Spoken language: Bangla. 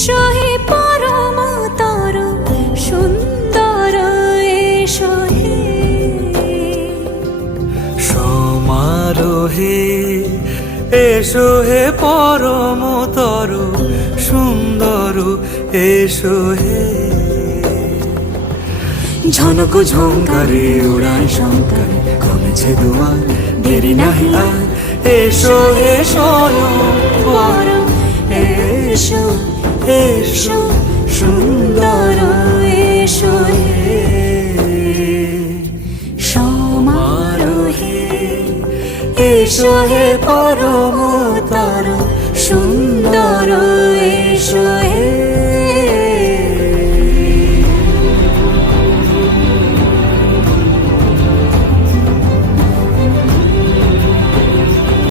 এসো হে পরমতর সুন্দর এসো হে সমারোহে এসো হে পরমতর সুন্দর এসো হে ঝনক ঝঙ্কারে উড়ান শঙ্কর কমেছে দুয়ার দেরি নাহি আর এসো হে স্বয়ং পরম এসো এসো সুন্দর এসো হে সমারোহে এসো হে পরমতর